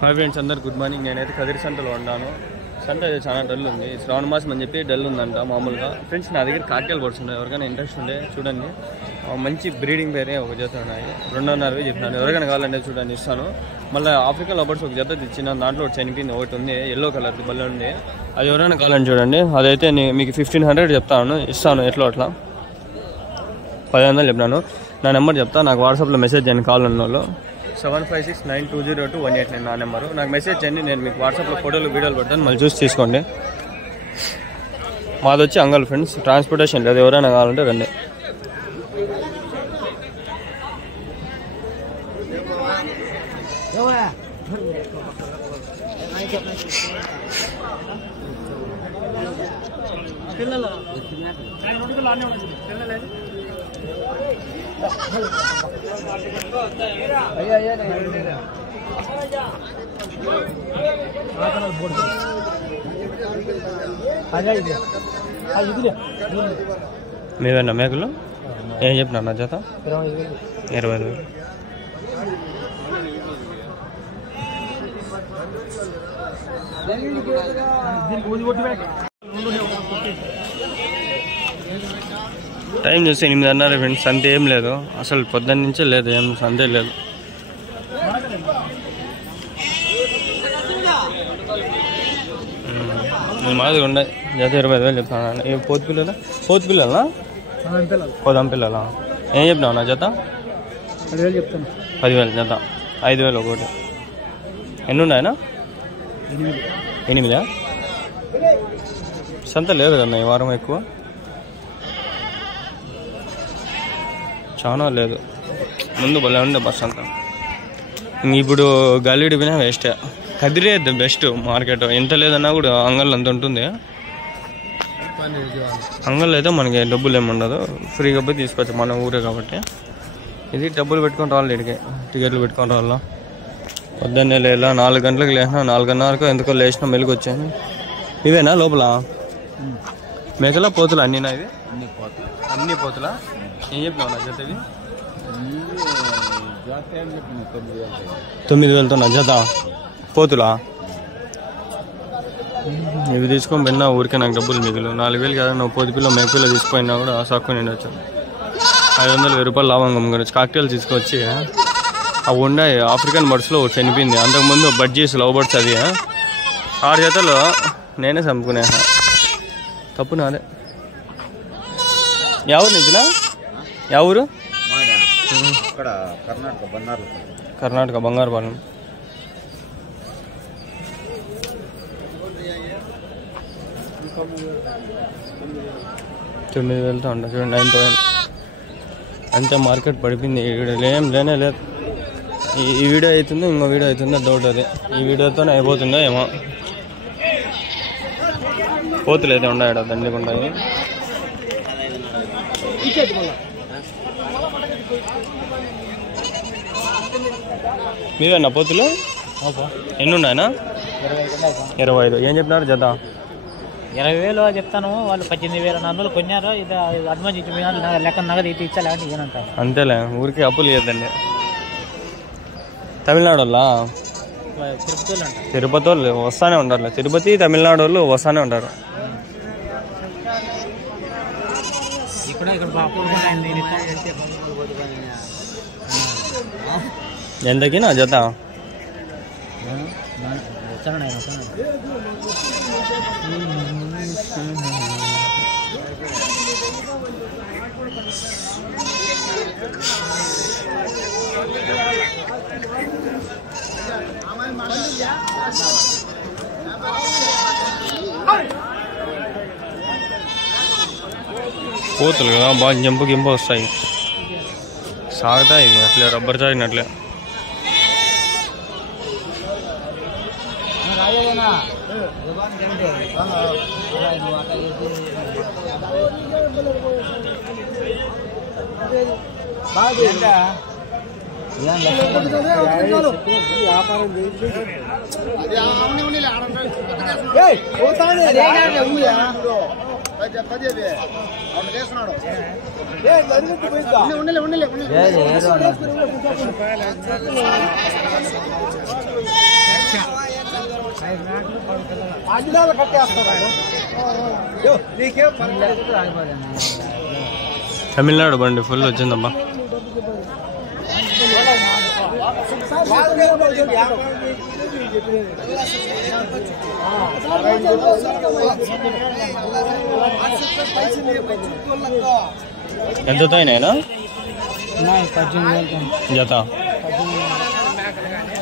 Hi friends అందరు good morning. నేనైతే కదిరి సంతలో ఉన్నాను. సంత అయితే చాలా డల్ ఉంది. శ్రావణ మాసం అని చెప్పి డల్ ఉందంట మామూలుగా. ఫ్రెండ్స్ నా దగ్గర కాక్టైల్ బర్డ్స్ ఉన్నాయి, ఎవరికైనా ఇంట్రెస్ట్ ఉండే చూడండి. మంచి బ్రీడింగ్ పేరే ఒక జత ఉన్నాయి, 2.5 చెప్పినాను. ఎవరికైనా కావాలంటే చూడండి ఇస్తాను. మళ్ళీ ఆఫ్రికన్ లవర్స్ ఒక జత తెచ్చిన, దాంట్లో ఒకటి చనిపోయింది, ఒకటి ఉంది ఎల్లో కలర్ బల్ల ఉంది. అది ఎవరైనా కావాలని చూడండి. అదైతే మీకు 1500 చెప్తాను, ఇస్తాను. ఎట్లా అట్లా 1000 చెప్పినాను. నా నెంబర్ చెప్తా, నాకు వాట్సాప్లో మెసేజ్ చేయండి. కావాలన్న వాళ్ళు 7569202189 నా నెంబరు. నాకు మెసేజ్ చేయండి, నేను మీకు వాట్సాప్లో ఫోటోలు వీడియోలు పెడతాను, మళ్ళీ చూసి తీసుకోండి. మాది వచ్చి అంగల్ ఫ్రెండ్స్, ట్రాన్స్పోర్టేషన్ లేదు, ఎవరైనా కావాలంటే రండి. మీవేనా మేకలు? ఏం చెప్పినా నా జత 20,000. టైం చూస్తే 8:30 ఫ్రెండ్స్. సంతే ఏం లేదు అసలు, పొద్దున్న నుంచే లేదు, ఏం సంతే లేదు. మాది ఉన్నాయి జత 20,000 చెప్తాను. పోతు పిల్లలా? పొదం పిల్లలా? ఏం చెప్పినావు నా జత? 10,000 చెప్తాను. 10,000 జత, 5,000 ఒకటి. ఎన్ని ఉన్నాయనా? 8. సంత లేదు కదా ఈ వారం, ఎక్కువ చాలా లేదు. ముందు భలే ఉండే బస్ అంతా. ఇప్పుడు గల్లీడి పోయినా వేస్టే. Kadire best market. ఎంత లేదన్నా కూడా అంగళ్ళు అంత ఉంటుంది. అంగళ్ళు అయితే మనకి డబ్బులు ఏముండదు, ఫ్రీగా పోయి తీసుకోవచ్చు, మన ఊరే కాబట్టి. ఇది డబ్బులు పెట్టుకొని రావాలి, ఇక్కడికి టికెట్లు పెట్టుకొని రావాలా. పొద్దున్నే లేలా, 4 గంటలకు లేచినా, 4:30 ఎందుకో లేచినా, మెలుగు వచ్చాను. ఇవేనా లోపల మేకలా పోతులా? అన్నీనా ఇవి? అన్ని పోతులా? ఏం చెప్పినావు నా జత? ఇవి 9,000తో నా జత పోతులా? ఇవి తీసుకొని పోయినా ఊరికే నాకు డబ్బులు మిగులు. 4,000 కదా, నువ్వు పోతు పిల్ల మేకపిల్ల తీసుకుపోయినా కూడా సాక్కుని ఉండొచ్చు. 500 1000 లాభం కమ్ముకోవచ్చు. కాక్టైల్ తీసుకొచ్చి అవి ఉన్నాయి. ఆఫ్రికన్ బర్డ్స్లో చనిపోయింది, అంతకుముందు బడ్జీస్ లవ్ బర్డ్స్. అది 6 జతలు నేనే చంపుకునే. తప్పు నాదే. ఎవరు నిజనా? ఎవరు? కర్ణాటక బంగారుపాలెం. $9,000తో అంట చూడండి. 9,000 అంతే. మార్కెట్ పడిపోయింది, ఏం లేనే లేదు. ఈ వీడియో అవుతుందో ఇంకో వీడియో అవుతుందో డౌట్. అది ఈ వీడియోతోనే అయిపోతుందో ఏమో. పోతులు అయితే ఉన్నాయి, దండిగా ఉన్నాయి. మీవేనా పోతులు? ఎన్ని ఉన్నాయనా? 25. ఏం చెప్పినారు జత? 20,000 చెప్తాను. వాళ్ళు 18,000 నన్నులు కొన్నారు. ఇది అడ్వాన్స్ ఇచ్చి లెక్క నగదు ఇటు ఇచ్చా, లేకపోతే ఇవ్వనంటారు. అంతేలే, ఊరికి అప్పులు చేయద్దండి. తమిళనాడు వాళ్ళ? తిరుపతి వాళ్ళు వస్తానే ఉంటారు. తిరుపతి తమిళనాడు వాళ్ళు వస్తానే ఉంటారు. ఎంతకి నా జత? పోతులు కదా, బాగా జంపు గింపు వస్తాయి, సాగుతాయి. ఇది అట్లే రబ్బర్ చాగినట్లే. తమిళనాడు బండి ఫుల్ వచ్చిందమ్మా. ఎంతతో అయినా జత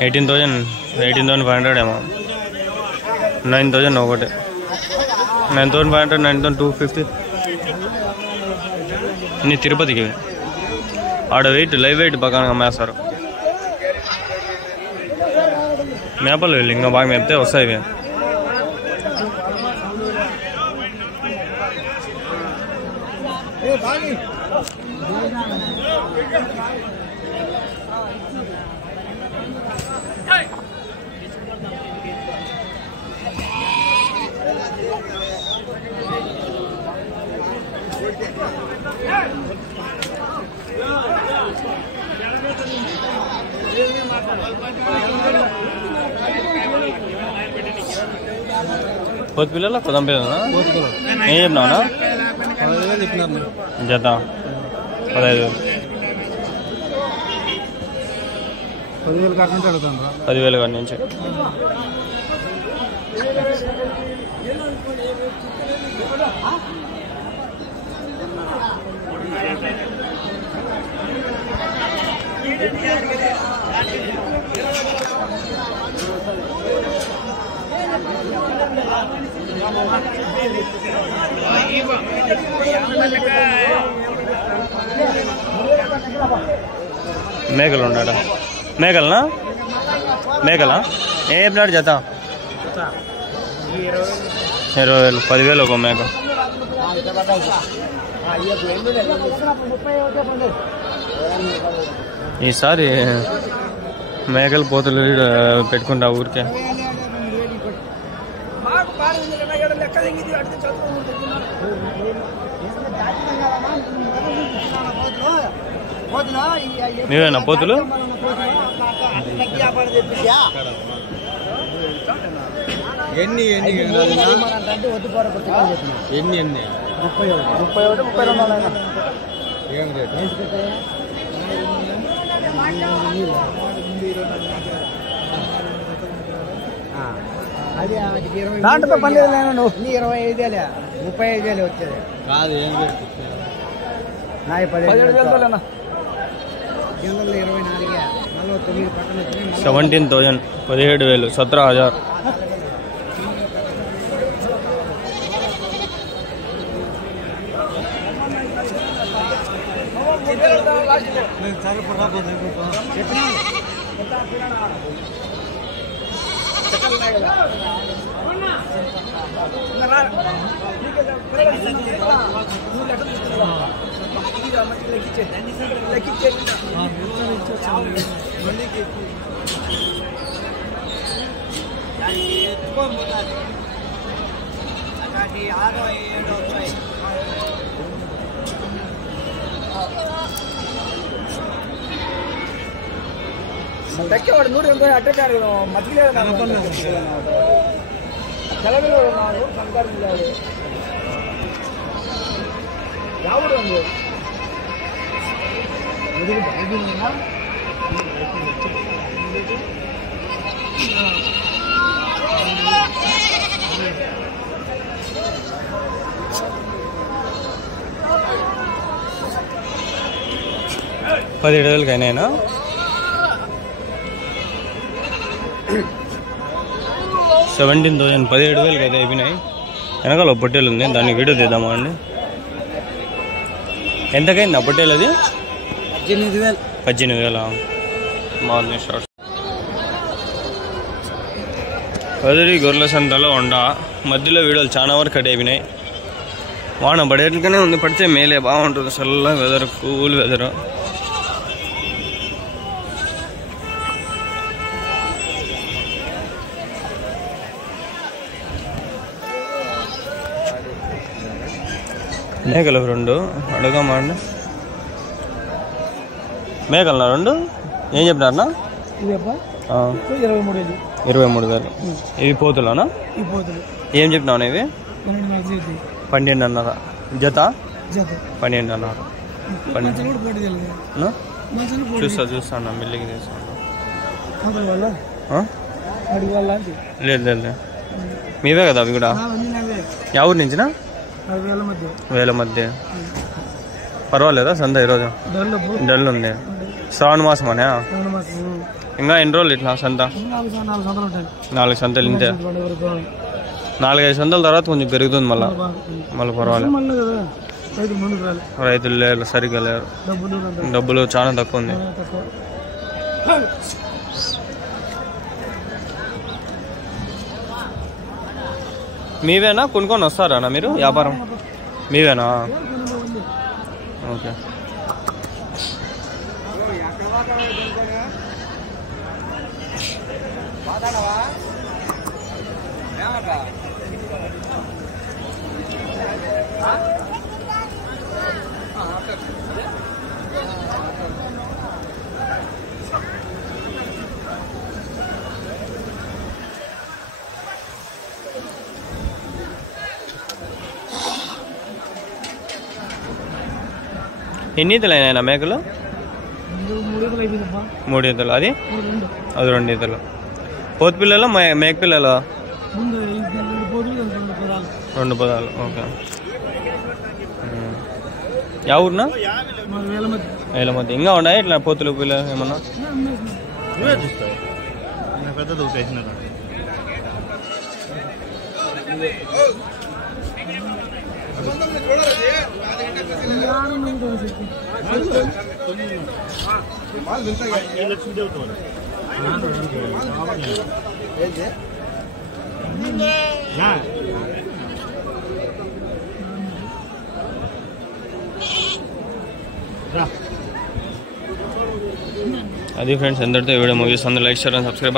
18,500 ఏమో. 9,000 ఒకటి. 9,500, 9,250. ఇన్ని తిరుపతికి ఆడ వెయిట్ లైవ్ వెయిట్ బాగా మేస్తారు. మేపలు వెళ్ళి ఇంకా బాగా మేపితే వస్తాయి ఇవి. పోతు పిల్లల పదం పిల్లల ఏం చెప్పినావునా? జత 15,000. 10,000 కాడి నుంచి. మేకలు ఉన్నాడా? మేకలనా? మేకలా ఏం చెప్పినాడు జత? 20,000. 10,000 ఒక మేక. ఈసారి మేకలు పోతులు పెట్టుకుంటా ఊరికే. నీవేనా పోతులు? ఎన్ని ఎన్ని ఎన్ని ఎన్ని 31, 32 ఏం రేటు? దాంట్లో 12,000 నువ్వు 25,000, 35,000 వచ్చేది కాదు. ఏం రేటు? 17,000 17,000. 17,000. 17,000. ತೆಕ್ಕೆವಾಡು 100 ಅಡ್ಡಕ್ಕಾರು ಮತ್ತಿಗೆ ಕೆಲವರು ನಾವು ಸಂಕರ್ಮಿಲ್ಲ ಯಾವುದು ಒಂದು $17,000 17,000 17,000 అయితే అయిపోయినాయి. వెనకాల పొట్టేలు ఉంది, దాన్ని వీడియో తీద్దామా అండి? ఎంతకైంది ఆ పొట్టేలు? అది 18,000. Morning shorts. కదిరి గొర్రెల సంతలో ఉండ మధ్యలో వీడియోలు చాలా వరకు కట్ అయిపోయినాయి. వాన పడేట్లుగానే ఉంది, పడితే మేలే బాగుంటుంది. చల్ల వెదర్, కూల్ వెదర్. మేకలు 2 అడగమా అండి? మేకలనా 2? ఏం చెప్పినారన్నా? 23,000. 23,000. ఇవి పోతులానా? ఈ పోతులు ఏం చెప్పినావు ఇవి? 12,500 జత. 12,500. చూస్తాను మిల్లికి తీస్తాను. లేదు లేదు మీవే కదా అవి కూడా? ఎవరి నుంచినా? 1000 మధ్య. పర్వాలేదా సంత ఈరోజు? డల్ ఉంది. శ్రావణ మాసం అనే ఇంకా ఎన్ని రోజులు ఇట్లా సంత? 4 సంతలు ఇంతే. 4-5 సంతల తర్వాత కొంచెం పెరుగుతుంది మళ్ళీ పర్వాలేదు. రైతులు లేరు, సరిగ్గా లేరు, డబ్బులు చాలా తక్కువ ఉంది. మీవేనా కొనుక్కొని వస్తారా మీరు? వ్యాపారం మీవేనా? ఓకే. ఎన్ని ఈతలు అయినా మేకలు? 3 ఈతలు. అది 2 ఈతలు. పోతు పిల్లలు మేక పిల్లలు 2 పదాలు. ఓకే. యా ఊరునా? వేల మధ్య. ఇంకా ఉన్నాయి ఇట్లా పోతులు పిల్లలు ఏమన్నా? అది ఫ్రెండ్స్, అందరితో వీడియో ముగిస్తుంది. Like share and subscribe.